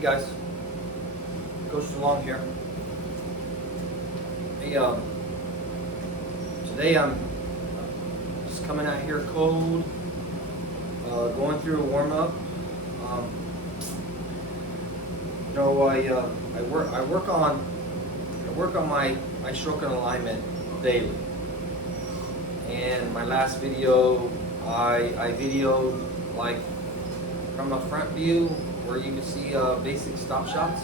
Hey guys, Coach DeLong here. Hey, today I'm just coming out here cold, going through a warm up. I work on my stroke and alignment daily. And my last video, I videoed like from a front view where you can see basic stop shots.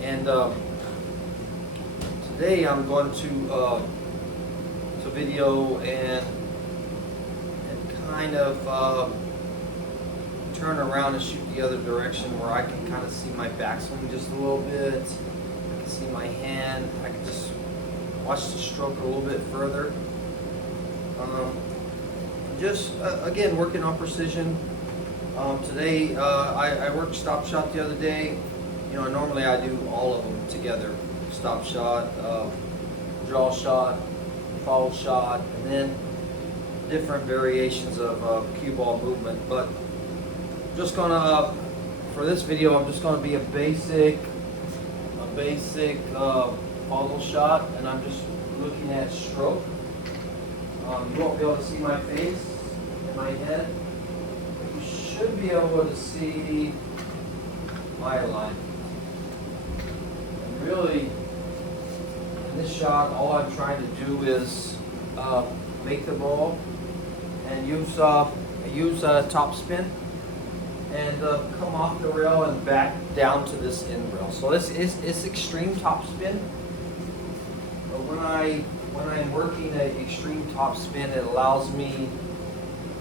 And today I'm going to video and kind of turn around and shoot the other direction where I can kind of see my backswing just a little bit. I can see my hand. I can just watch the stroke a little bit further. Again, working on precision. Today I worked stop shot the other day. Normally I do all of them together. Stop shot, draw shot, follow shot, and then different variations of cue ball movement. But just gonna, for this video, I'm just gonna be a basic follow shot, and I'm just looking at stroke. You won't be able to see my face and my head, but you should be able to see my alignment. And really, in this shot, all I'm trying to do is make the ball and use top spin and come off the rail and back down to this end rail. So this is extreme top spin. But when I'm working an extreme top spin, it allows me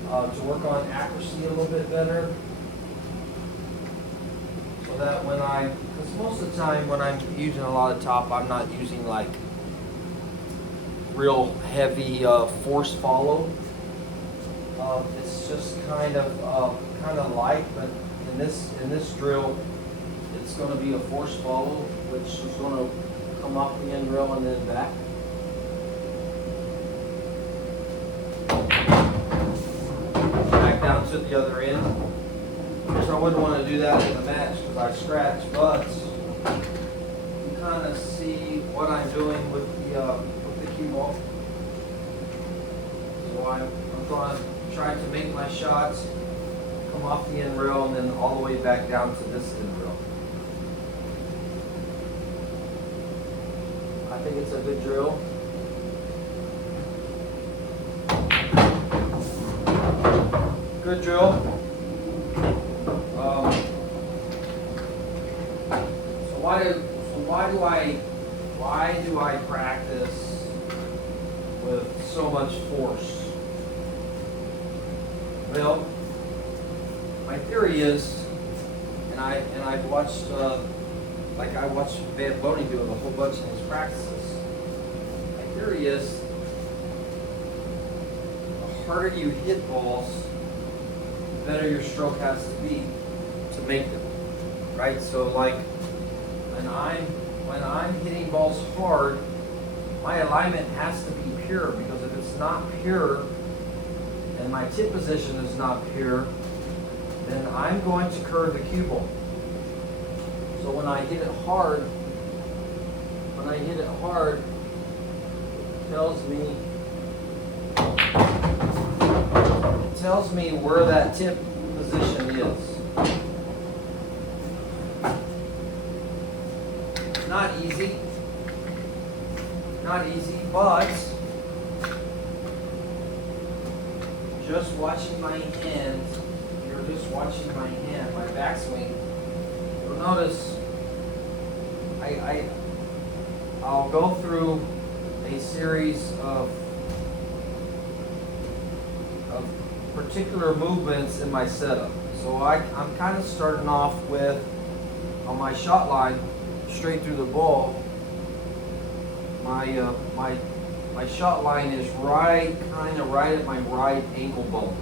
to work on accuracy a little bit better. So that because most of the time when I'm using a lot of top, I'm not using like real heavy force follow. It's just kind of light, but in this drill, it's going to be a force follow, which is going to come off the end rail and then back. Back down to the other end. So I wouldn't want to do that in the match because I scratch, but you kind of see what I'm doing with the cue ball. So I'm going to try to make my shots come off the end rail and then all the way back down to this end rail. I think it's a good drill. Good drill. Why do I practice with so much force? Well, my theory is, and I've watched I watched Van Boney do a whole bunch of his practices. My theory is, the harder you hit balls, the better your stroke has to be to make them, right? So like when I'm hitting balls hard, my alignment has to be pure, because if it's not pure and my tip position is not pure, then I'm going to curve the cue ball. So when I hit it hard, it tells me where that tip position is. Not easy, but just watching my hand, if you're just watching my hand, my backswing, you'll notice I'll go through a series of particular movements in my setup. So I'm kind of starting off with, on my shot line, straight through the ball, my shot line is right at my right ankle bone,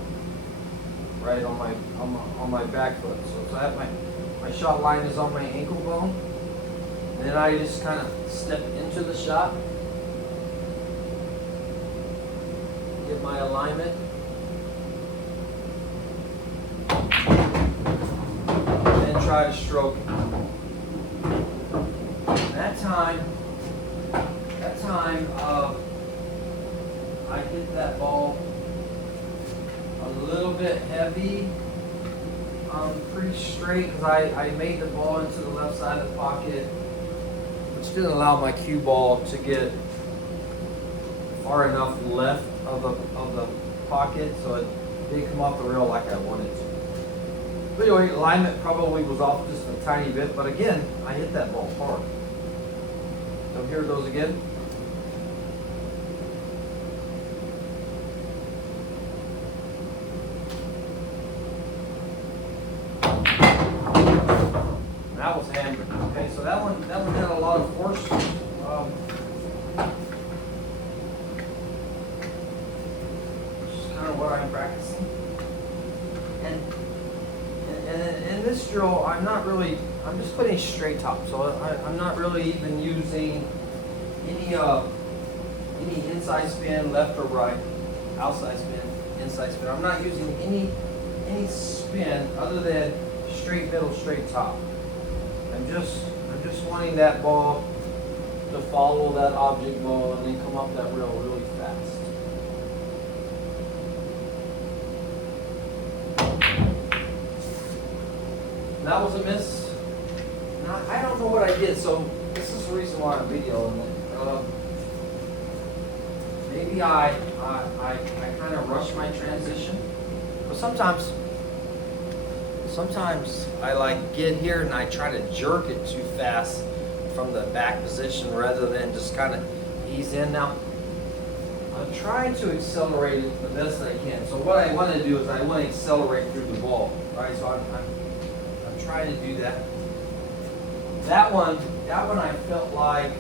right on my back foot. So I have my shot line is on my ankle bone, and then I just kind of step into the shot, get my alignment, try to stroke it. That time, I hit that ball a little bit heavy, pretty straight, because I made the ball into the left side of the pocket, which didn't allow my cue ball to get far enough left of the pocket, so it didn't come off the rail like I wanted to. But anyway, alignment probably was off just a tiny bit, but again, I hit that ball hard. So here it goes again. That was hammered. Okay, so that one had a lot of force. Which is kind of what I'm practicing. And in this drill, I'm just putting straight top. So I'm not really even using any inside spin, left or right, outside spin, inside spin. I'm not using any spin other than straight middle, straight top. I'm just wanting that ball to follow that object ball and then come up that rail really fast. That was a miss. Now, I don't know what I did, so this is the reason why I'm videoing it. Maybe I kind of rushed my transition, but sometimes I like get here and I try to jerk it too fast from the back position rather than just kind of ease in. Now, I'm trying to accelerate it the best I can. So what I want to do is I want to accelerate through the ball, right? So I'm trying to do that. That one I felt like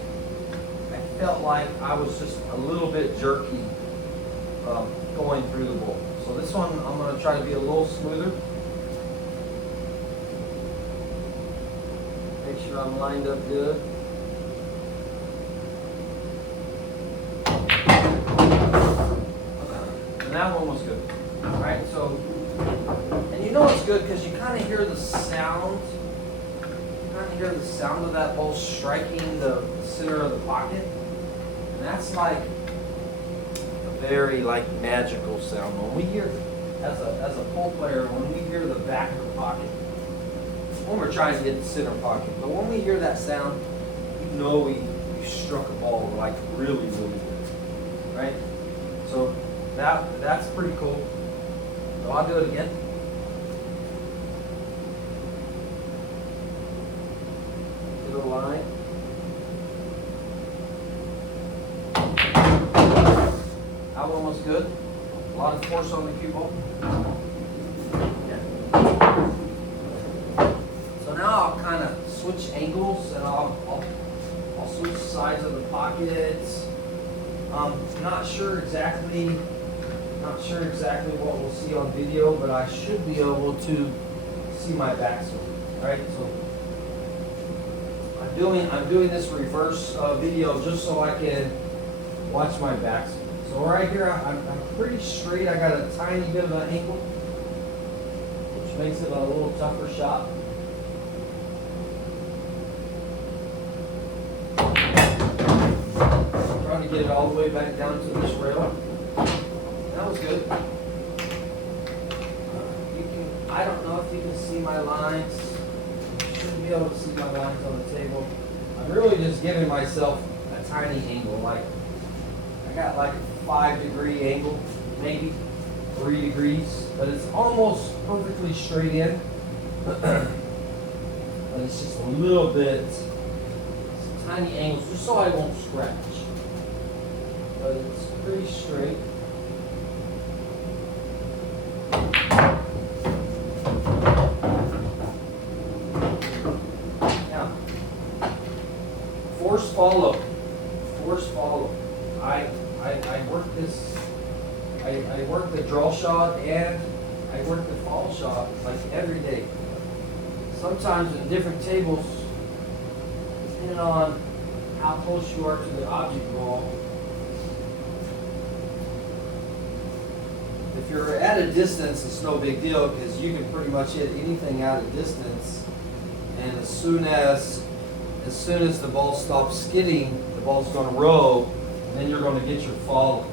I was just a little bit jerky going through the ball. So this one I'm going to try to be a little smoother. Make sure I'm lined up good. And that one was good. All right, so, and you know it's good because you kind of hear the sound. You kind of hear the sound of that ball striking the center of the pocket. And that's like a very magical sound. When we hear, as a pull player, when we hear the back of the pocket, when we're trying to get the center pocket, but when we hear that sound, you know we struck a ball like really, really good, right? So that's pretty cool. So I'll do it again. Hit a line. That one was good. A lot of force on the cue ball. So now I'll kind of switch angles and I'll switch sides of the pockets. Not sure exactly what we'll see on video, but I should be able to see my backswing. Right? So I'm doing this reverse video just so I can watch my backswing. So right here I'm pretty straight. I got a tiny bit of an angle, which makes it a little tougher shot. Trying to get it all the way back down to this rail. That was good. I don't know if you can see my lines. You should be able to see my lines on the table. I'm really just giving myself a tiny angle. I got like a 5-degree angle, maybe 3 degrees, but it's almost perfectly straight in. But it's just a little bit, tiny angles, just so I won't scratch. But it's pretty straight. Now, force follow. Force follow. I work this. I work the draw shot and I work the fall shot like every day. Sometimes in different tables, depending on how close you are to the object ball. If you're at a distance, it's no big deal because you can pretty much hit anything out of distance and as soon as the ball stops skidding, the ball's going to roll, and then you're going to get your falling.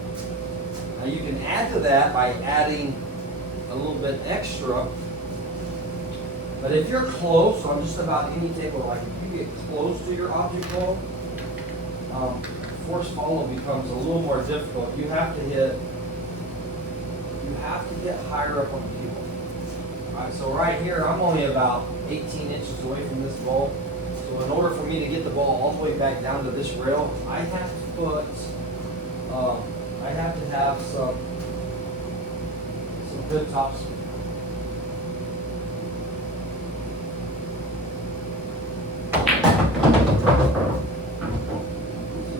Now you can add to that by adding a little bit extra. But if you're close on just about any table, like if you get close to your object ball, force follow becomes a little more difficult. You have to get higher up on the cue ball. All right, so right here, I'm only about 18 inches away from this ball. So in order for me to get the ball all the way back down to this rail, I have to have some good top speed.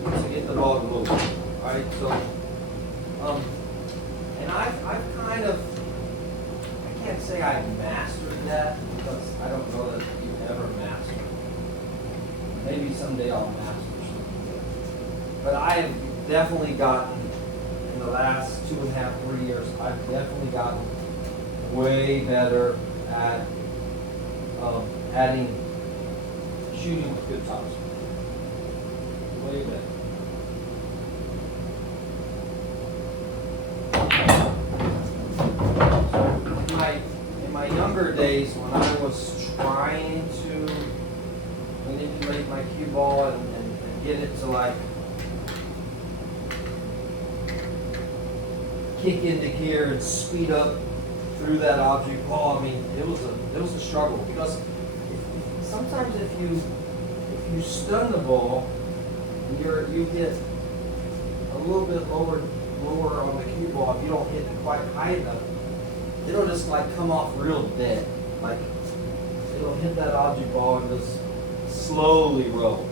To get the ball to move. All right, so and I've kind of, I can't say I mastered that because I don't know that you ever master. Maybe someday I'll master something. But I have definitely gotten, in the last 2.5, 3 years, I've definitely gotten way better at shooting with good top speed. Way better. In my younger days, when I was trying to manipulate my cue ball and get it to like kick into gear and speed up through that object ball, I mean, it was a struggle because sometimes if you stun the ball and you hit a little bit lower on the cue ball, if you don't hit it quite high enough, it'll just like come off real dead. Like it'll hit that object ball and just slowly roll.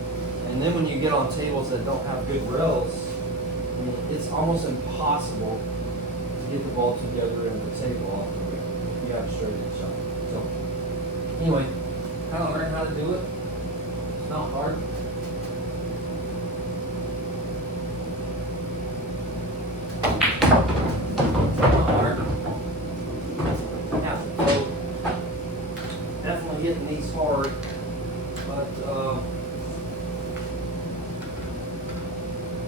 And then when you get on tables that don't have good rails, I mean, it's almost impossible to get the ball together in the table off the way if you have a straight edge shot. So anyway, kind of learn how to do it. It's not hard. Hitting these hard, but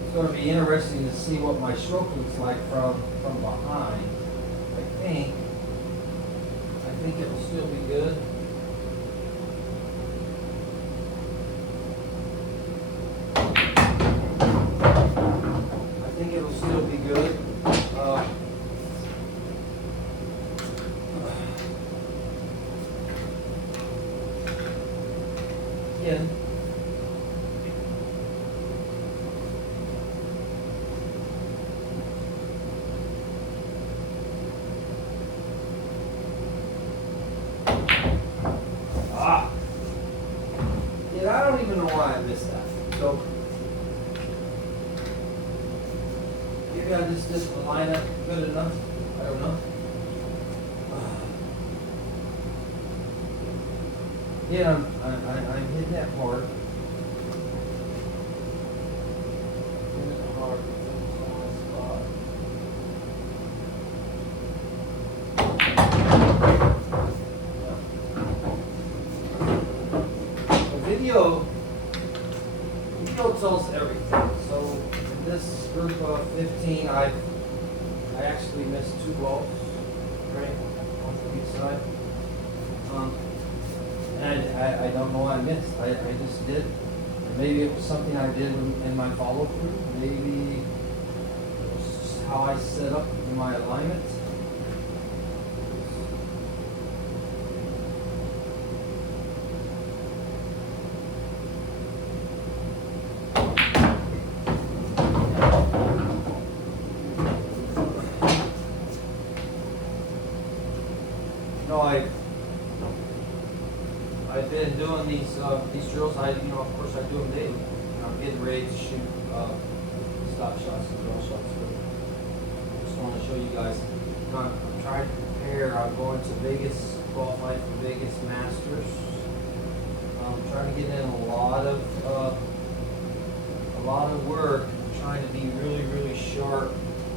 it's going to be interesting to see what my stroke looks like from behind. I think it will still be good. I think it'll still be good. Again, yeah, I don't even know why I missed that. So maybe I just didn't line up good enough. I don't know. Yeah, I'm hitting that hard. Hitting it hard. The video tells everything. So in this group of 15, I actually missed 2 balls, right, on each side. And I don't know what I missed. I just did. Maybe it was something I did in my follow through. Maybe it was just how I set up in my alignment. No, I've been doing these drills. Of course, I do them daily. And I'm getting ready to shoot stop shots and drill shots. But just want to show you guys. I'm trying to prepare. I'm going to Vegas, qualified for Vegas Masters. I'm trying to get in a lot of work. I'm trying to be really, really sharp.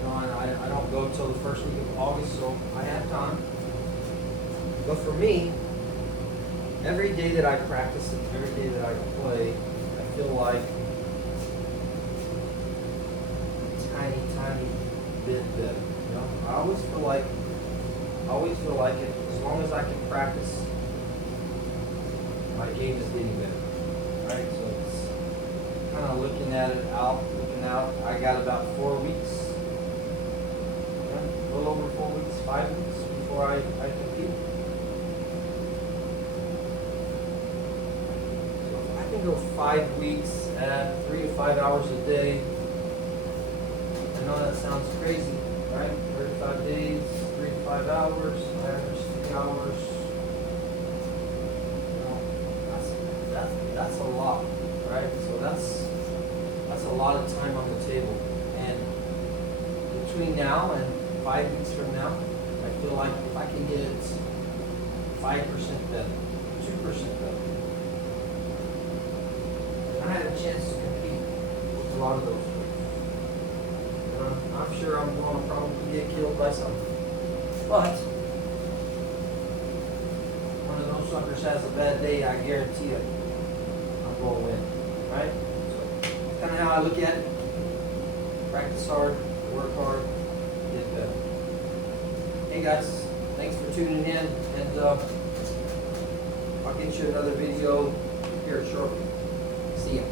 I don't go until the first week of August, so I have time. But for me, every day that I practice and every day that I play, I feel like tiny bit better. You know, I always feel like it. As long as I can practice, my game is getting better. Right? So it's kind of looking out. I got about 4 weeks, yeah, a little over 4 weeks, 5 weeks before I compete. So if I can go 5 weeks at 3 to 5 hours a day, I know that sounds crazy, right? 35 days, 3 to 5 hours, average 3 hours. You know, that's a lot, right? So that's a lot of time on the table. And between now and 5 weeks from now, I feel like if I can get 5% better, 2% better, then I have a chance to compete with a lot of those. I'm sure I'm going to probably get killed by something. But one of those suckers has a bad day, I guarantee it, I'm going to win. Right? So that's kind of how I look at it. Practice hard, work hard, get better. Hey guys, thanks for tuning in, and I'll get you another video here shortly. See ya.